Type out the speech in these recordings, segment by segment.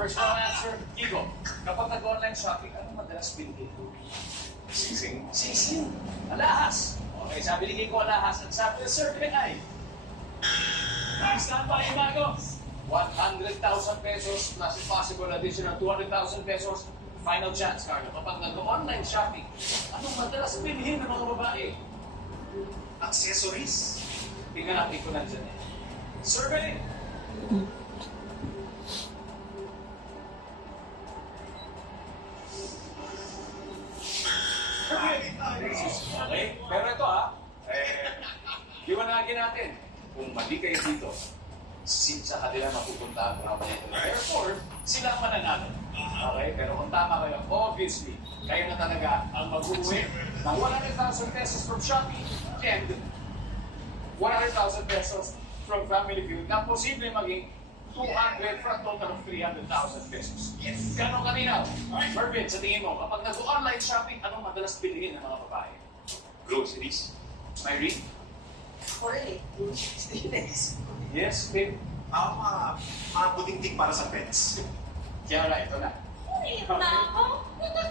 Personal answer, Kiko. Kapag nag-online shopping, ano madalas bilhin? Sising. Sisig. Alahas. Okay, sabi ni Kiko, alahas. Ang sabi ng survey ay, stand by, Imago. 100,000 pesos plus a possible additional 200,000 pesos. Final chance, Carlo. Kapag nag-online shopping, anong madalas bilhin ng mga babae? Accessories. Tingnan natin kung nandyan eh. Survey! Okay, pero ito liwanagin natin. Kung mali kayo dito, sa kanila mapupunta ang round nito. Therefore, sila ang mananalo. Okay, pero kung tama kayo, obviously, kayo na talaga ang mag-uwi ng 100,000 pesos from Shopee and 100,000 pesos from Family Feud na posible maging 200 for a total of 300,000 pesos. Yes. Ganon kaninaw? Mervin, sa tingin mo, kapag nag-online shopping, anong madalas bilhin ng mga babae? Groceries. Irene? Correct. Yes, babe. Mga buting-ting para sa pets. Kiara, ito na. Ito na ako.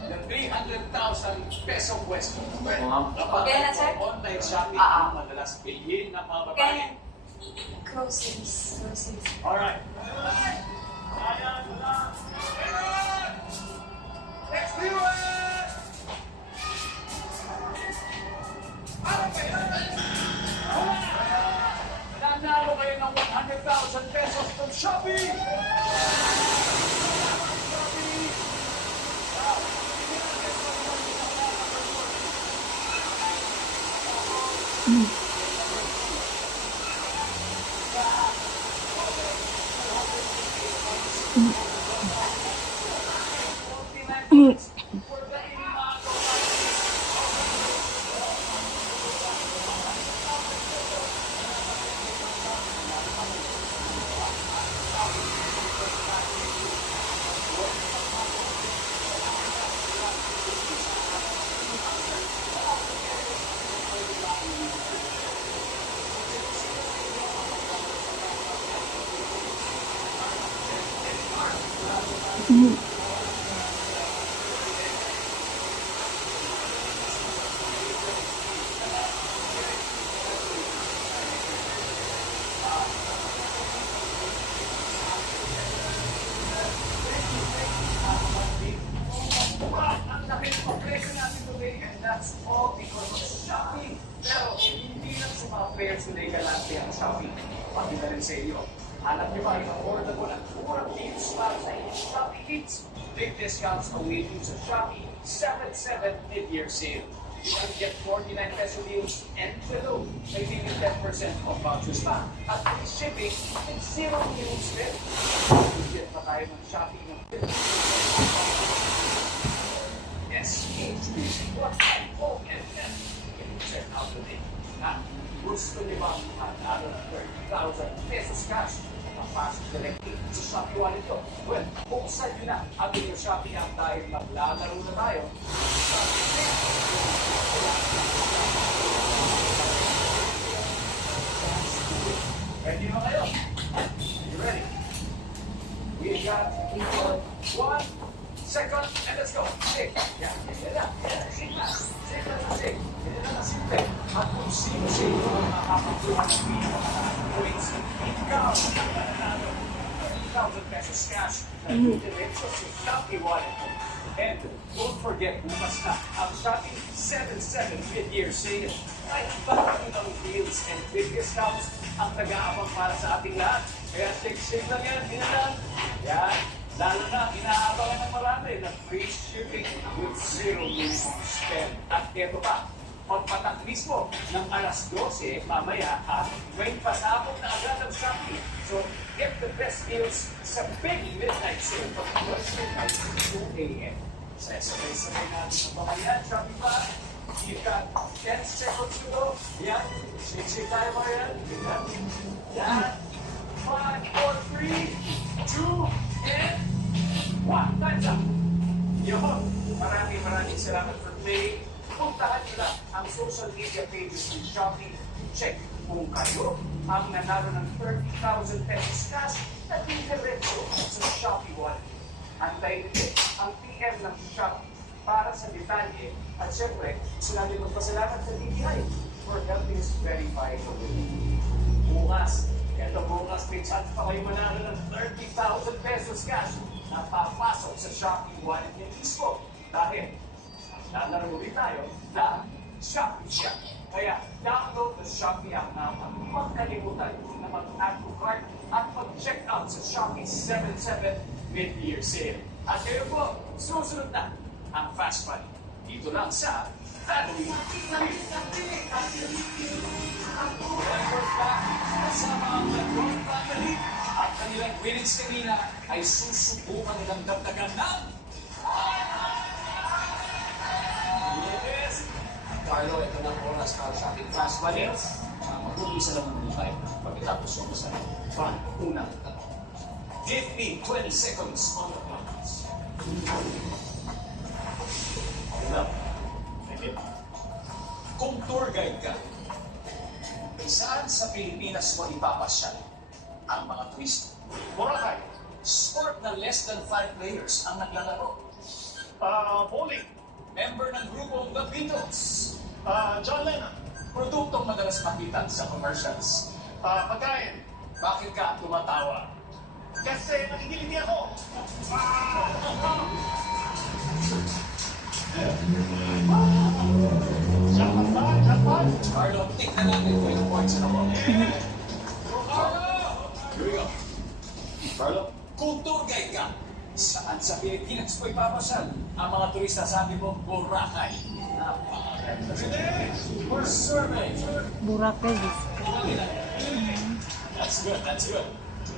The 300,000 peso question. Kapag Okay na, sir? online shopping, anong madalas bilhin ng mga babae? Okay. Groceries. Alright. Next viewer! Nanalo kayo ng 100,000 pesos from Shopee! Ang laki ng progression natin today, and that's all because of Shopee. Pero hindi lang sa mga players today galante ang Shopee, pati na rin sa iyo. Alam niyo ba, yung affordable at murang deals para sa inyo Shopee Kids? Big discounts await you sa Shopee 7/7 mid-year sale. You can get 49 peso deals and below. May limit 10% off vouchers pa. At free shipping and 0 minimum spend. Bigyan pa tayo ng Shopee ng Yes, what I hope and then can check out today. Now, gusto niyo ba manalo ng 30,000 pesos cash? Papasok directly sa Shopee wallet ko. Well, buksan nyo na ang inyong Shopee app dahil maglalaro na tayo. Ready na kayo? You ready? We got 1 second, and let's go. Sig. Yeah, sig na. Sig na sa sig. Yan na simple. At kung sino-sino ang makakakuha ng pinakamarami points, ikaw ang mananalo. 30,000 pesos cash na diretso sa Shopee wallet. And don't forget, bukas na ang Shopee 7/7 mid-year sale. Ay bakit ng deals and big discounts ang nag-aabang para sa ating lahat. Kaya sig lang yan, ginalan. Yan. Lalo na, inaabangan ng marami na free shipping with 0 minimum spend. At eto pa, pagpatak mismo ng alas 12 mamaya may pasabog na agad ang Shopee. So, get the best deals sa big midnight sale from 12 midnight to 2 a.m. Sabay-sabay natin ang pamayan, Shopee pa. You've got 10 seconds to go. Yan, siksik tayo mga yan. Yan. 5, 4, 3, 2, and 1. Time's up. Yun. Maraming salamat for playing. Puntahan nyo lang ang social media pages ng Shopee. Check kung kayo ang nanalo ng 30,000 pesos cash na diretso sa Shopee wallet. Antayin din ang PM ng Shopee para sa detalye at syempre, gusto natin magpasalamat sa DTI for helping us verify the winning. Bukas, bukas may chance pa kayo manalo ng 30,000 pesos cash na papasok sa Shopee wallet niya mismo. Dahil, lalaro ulit tayo na Shopee Shop. Kaya, download the Shopee app now at huwag kalimutan na mag-add to cart at mag-check out sa Shopee 77 mid-year sale. At kayo po, susunod na ang Fast Money. Dito lang sa Family Feud. Welcome back. Kasama ang Lebron family at kanilang winnings kanina ay susubukan nilang dagdagan ng Yes! Carlo, ito na ang oras para sa ating Fast Money. Mag-umpisa lang muna tayo pagkatapos yung sa unang tanong. Give me 20 seconds on the clock. Kung tour guide ka, saan sa Pilipinas mo ipapasyal ang mga turista? Boracay. Sport na less than 5 players ang naglalaro. Bowling. Member ng grupong The Beatles. John Lennon. Produktong madalas makita sa commercials. Pagkain. Bakit ka tumatawa? Kasi nakikiliti ako. Jackpot. Carlo, tignan natin kung ilang points na mo. Carlo! Here we go. Carlo, kung tour guide ka, saan sa Pilipinas mo ipapasyal ang mga turista? Sabi mo, Boracay. Napakaganda. First survey. Boracay. That's good, that's good.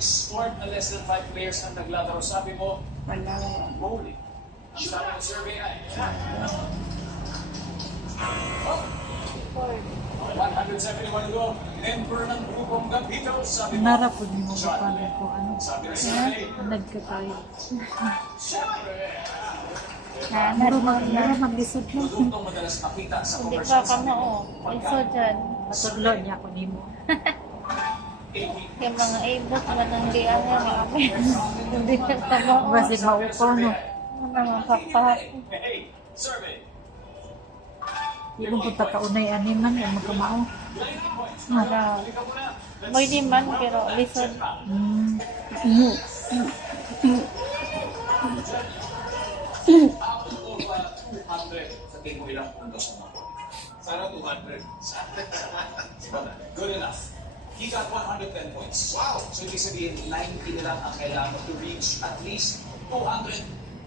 Sport na less than 5 players ang naglalaro. Sabi mo, Wala. bowling. Ang sabi ng survey ay, 171 to go. Member ng grupong The Beatles. Sabi mo, Narapod mo John ba Lennon. ko ano? Sabi ng survey, Nagkatayo. syempre, Nara maglisod mo. produktong madalas makita sa Hindi commercial. pa ka na, oh. Iso dyan. Matudlo niya ko nimo. Yung mga ibot, mananggi ang hindi ka tama, oh. Basig maupo no. Mga kakak. Hey, survey. Di mo punta kaunay animan yung magkamao. Mara. May di man, pero lisod. Out of 200, sa tingin mo ilang puntos mo? Sana 200. Good enough. He got 110 points. Wow! So ibig sabihin, 90 na lang ang kailangan to reach at least 200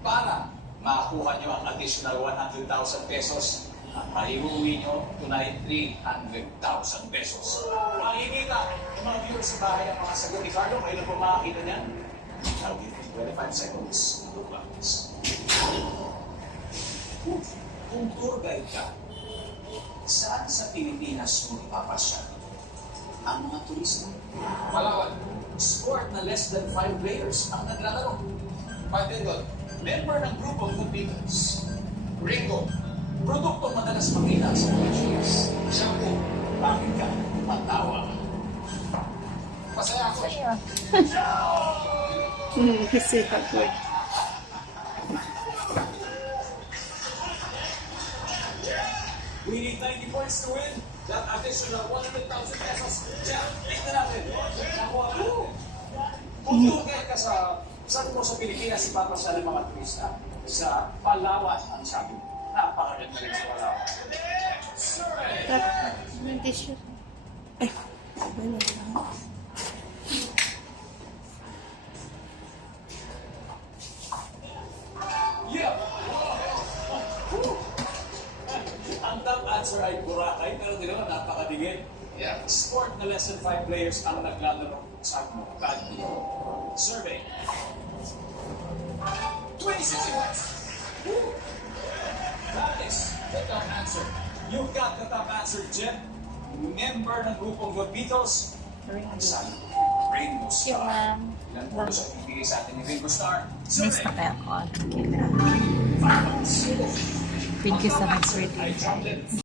para makakuha nyo ang additional 100,000 pesos. At maiuwi nyo tonight 300,000 pesos. Makikita yung mga viewers sa bahay ang mga sagot ni Carlo. Kailan po makakita niyan? I'll give you 25 seconds. Good luck. Kung tour guide ka, saan sa Pilipinas mo ipapasyal ang mga turista? Palawan, sport na less than 5 players ang naglalaro. Pagdindot, member ng grupong The Beatles. Ringo, produktong madalas makita sa commercials. Shampoo, bakit ka matawa? Masaya ako. Kasi pagod. We need 90 points to win. That additional 100,000 pesos. Jeff, tignan natin. Nakuha mo. Kung tugay ka saan mo sa Pilipinas ipapasyal ng mga turista? Sa Palawan ang sabi. Napakaganda rin sa Palawan. Survey! Hindi siya. Yeah! Ang top answer ay Boracay, pero di naman napakadigit. Yeah. Sport na less than 5 players ang naglalaro sa mo. Survey. 26 seconds. That is the top answer. You got the top answer, Jen. Member ng grupong The Beatles. Ang sabi, Rainbow Yung Star. Ilan po sa ibigay sa atin ni Rainbow Star? Next na kaya ko. Camera. Thank you so much for Ay, chocolate.